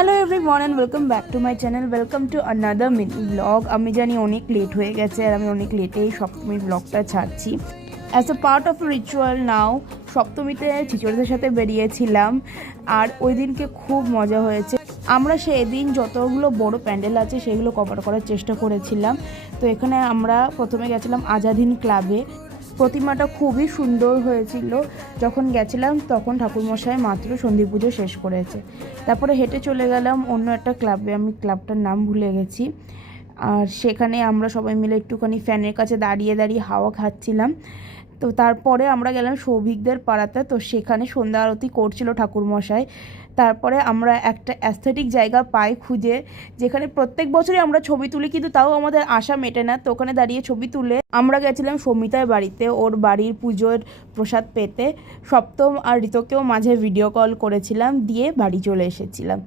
Hello everyone and welcome back to my channel. Welcome to another mini blog. আমি জানি অনেক late হয়ে গেছে আর আমি অনেক লেটেই সপ্তমীর ব্লগটা ছাড়ছি। As a part of ritual now সপ্তমীতে ছিচড়দের সাথে বেরিয়েছিলাম আর ওই দিনকে খুব মজা হয়েছে। আমরা সেদিন যতগুলো বড় প্যান্ডেল আছে সেগুলো কভার করার চেষ্টা করেছিলাম। তো এখানে আমরা প্রথমে গেছিলাম আজাদিন ক্লাবে। প্রতিমাটা খুবই সুন্দর হয়েছিল। যখন গেছিলাম তখন ঠাকুরমশাই মাত্র সন্ধি পুজো শেষ করেছে। তারপরে হেঁটে চলে গেলাম অন্য একটা ক্লাবে, আমি ক্লাবটার নাম ভুলে গেছি। আর সেখানে আমরা সবাই মিলে একটুখানি ফ্যানের কাছে দাঁড়িয়ে দাঁড়িয়ে হাওয়া খাচ্ছিলাম। তো তারপরে আমরা গেলাম সৌভিকদের পাড়াতে। তো সেখানে সন্ধ্যা আরতি করছিল ঠাকুরমশাই। তারপরে আমরা একটা অ্যাস্থেটিক জায়গা পাই খুঁজে, যেখানে প্রত্যেক বছরই আমরা ছবি তুলি, কিন্তু তাও আমাদের আশা মেটে না। তো ওখানে দাঁড়িয়ে ছবি তুলে আমরা গেছিলাম সৌমিতার বাড়িতে ওর বাড়ির পুজোর প্রসাদ পেতে। সপ্তম আর ঋতকেও মাঝে ভিডিও কল করেছিলাম, দিয়ে বাড়ি চলে এসেছিলাম।